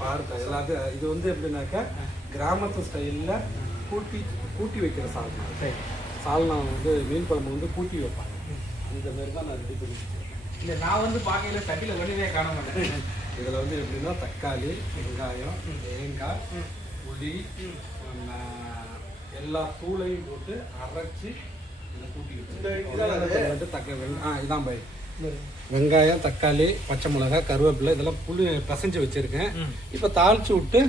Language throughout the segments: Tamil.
பாருக்கா எல்லாத்தையும் இது வந்து எப்படின்னாக்கா கிராமத்து ஸ்டைலில் கூட்டி வைக்கிற சால்னா. சால்னா வந்து மீன் குழம்பு வந்து கூட்டி வைப்பாங்க. இந்த மாதிரி தான் நான் ரெடி பண்ணி வச்சுருக்கேன். இல்லை நான் வந்து பார்க்கையில் சட்டியில் வடிவே காண மாட்டேன். இதில் வந்து எப்படின்னா தக்காளி, வெங்காயம், தேங்காய், புளி, எல்லா தூளையும் போட்டு அரைச்சி இந்த கூட்டி இதான் பை வெங்காயம், தக்காளி, பச்சை மிளகாய், கருவேப்பிலை இதெல்லாம் புளி பசைஞ்சு வச்சுருக்கேன். இப்போ தாளித்து விட்டு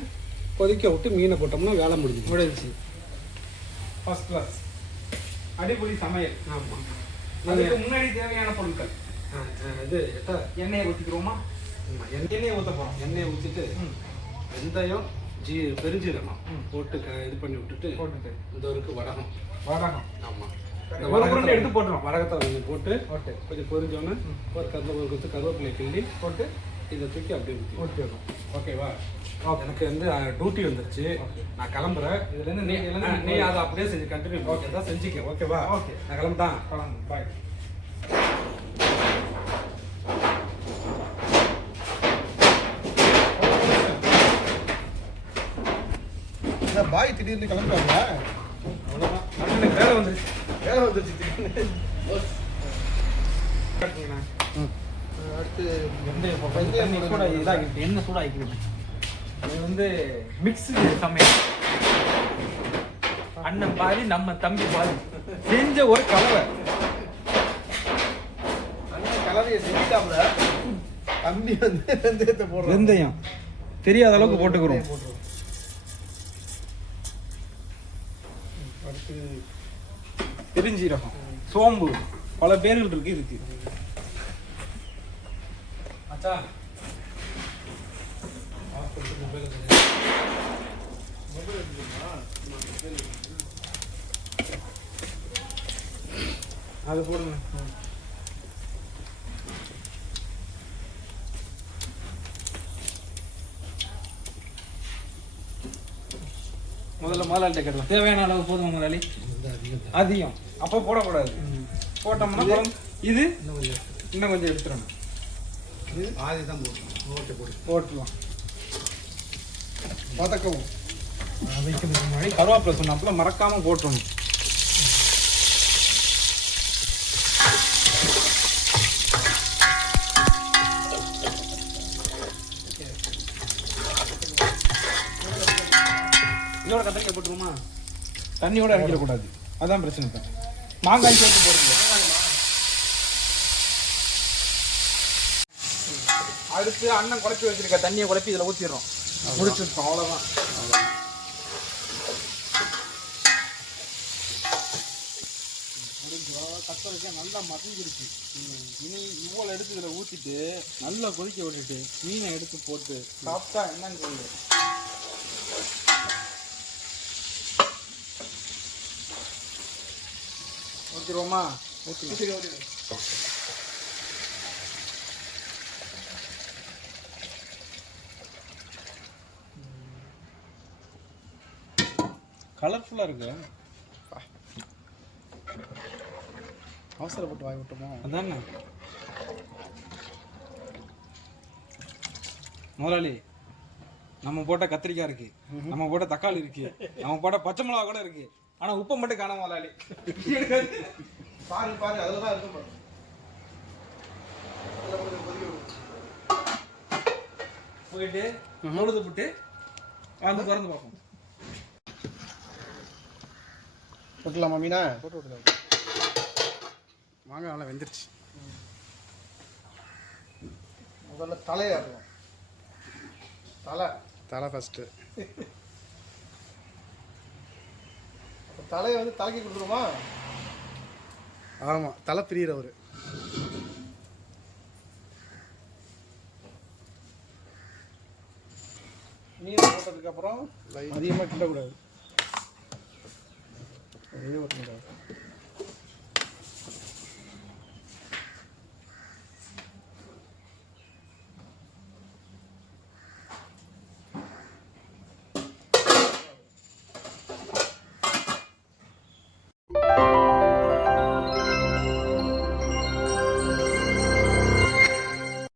கொதிக்க விட்டு மீனை போட்டோம்னா வேலை முடிஞ்சிச்சு. ஃபர்ஸ்ட் கிளாஸ் அடிப்பொடி சமையல். ஆமாம். அதுக்கு முன்னாடி தேவையான பொருட்கள் இது எண்ணெயை ஊற்றிக்கிறோமா? எண்ணெயை ஊற்ற போகிறோம். எண்ணெயை ஊற்றிட்டு வெந்தயம், பெருஞ்சீரகம் போட்டு இது பண்ணி விட்டுட்டு இந்த ஒரு வடகம். ஆமாம். இந்த வடகத்தை எடுத்து போட்டுரும். வடகத்தை கொஞ்சம் போட்டு கொஞ்சம் பொரிஞ்சோன்னு ஒரு கொத்து கருவேப்பிலை கிள்ளி போட்டு இதை தூக்கி அப்படியே ஊற்றிடணும். ஓகேவா? எனக்கு வந்து டியூட்டி வந்துருச்சு, நான் கிளம்புறேன். இதுலேருந்து நீ அதை அப்படியே செஞ்சு கண்டினியூ. ஓகே தான் செஞ்சுக்க. ஓகேவா? ஓகே, நான் கிளம்புதான். பாய். பாய் திடீர்னு கிளம்புறாங்க. அவ்வளோதான். எனக்கு வேலை வந்துருச்சு திடீர்னு. அடுத்து வெந்தயம் சூடாகிட்டு எண்ணெய் சூடாகிக்கிறது. இது வந்து மிக்ஸு சமையல். அண்ணன் பாதி நம்ம தம்பி பாதி செஞ்ச ஒரு கலவை. அண்ணன் கலவையை செஞ்சுட்டாப்ல, தம்பி வந்து வெந்தயத்தை போடுறோம். வெந்தயம் தெரியாத அளவுக்கு போட்டுக்கிறோம். அடுத்து பெருஞ்சீரகம், சோம்பு, பல பேர்கள் இருக்கு. அச்சா அது போடுங்க. முதல்ல முதலாளிட்ட கேட்கலாம். தேவையான அளவு போதும் முதலாளி? அதிகம் அப்போ போடக்கூடாது. போட்டோம்னா இது இன்னும் கொஞ்சம் எடுத்துடணும். ஆதி தான் போட்டுருவோம். வதக்கவும் வைக்கிறதுக்கு முன்னாடி கருவேப்பிலை சொன்னாப்புல மறக்காம போட்டுருணும். இதோட கத்திரிக்காய் போட்டுருமா? தண்ணியோட அரைக்கிடக்கூடாது, அதான் பிரச்சனை. தான் மாங்காய் சேர்த்து போடுங்க. அடுத்து அண்ணன் குழப்பி வச்சிருக்க தண்ணியை குழப்பி இதில் ஊற்றிடுறோம். முடிச்சிருக்கோம். அவ்வளோதான். தக்காளிக்காய் நல்லா மசிஞ்சிருச்சு. இனி இவ்வளோ எடுத்து இதில் ஊற்றிட்டு நல்லா கொதிக்க விட்டுட்டு மீனை எடுத்து போட்டு சாப்பிட்டா என்னன்னு சொல்லு. ஊற்றிடுவோமா? ஊற்றி கலர்ஃபுல்லாக இருக்கு. அவசரப்பட்டு வாங்கி விட்டோமோ? அதானே முதலாளி, நம்ம போட்ட கத்திரிக்காய் இருக்கு, நம்ம போட்ட தக்காளி இருக்கு, நம்ம போட்ட பச்சை மிளகா கூட இருக்கு. ஆனா உப்பை மட்டும் காண முதலாளி. பாரு பாரு, அதுலதான் இருக்கும் பாரு. போயிட்டு முழுது போட்டு வந்து திறந்து பார்ப்போம். போட்டுலாமா மீனா? போட்டு விட்டுலாம். மாங்காய் நல்லா வெந்துருச்சு. முதல்ல தலையை ஆடுவோம். தலை ஃபஸ்ட்டு. தலையை வந்து தலைக்கி கொடுத்துருமா? ஆமாம், தலை பிரியறவர். மீன் போட்டதுக்கப்புறம் அதிகமாக கிண்டக்கூடாது. அதே ஒரு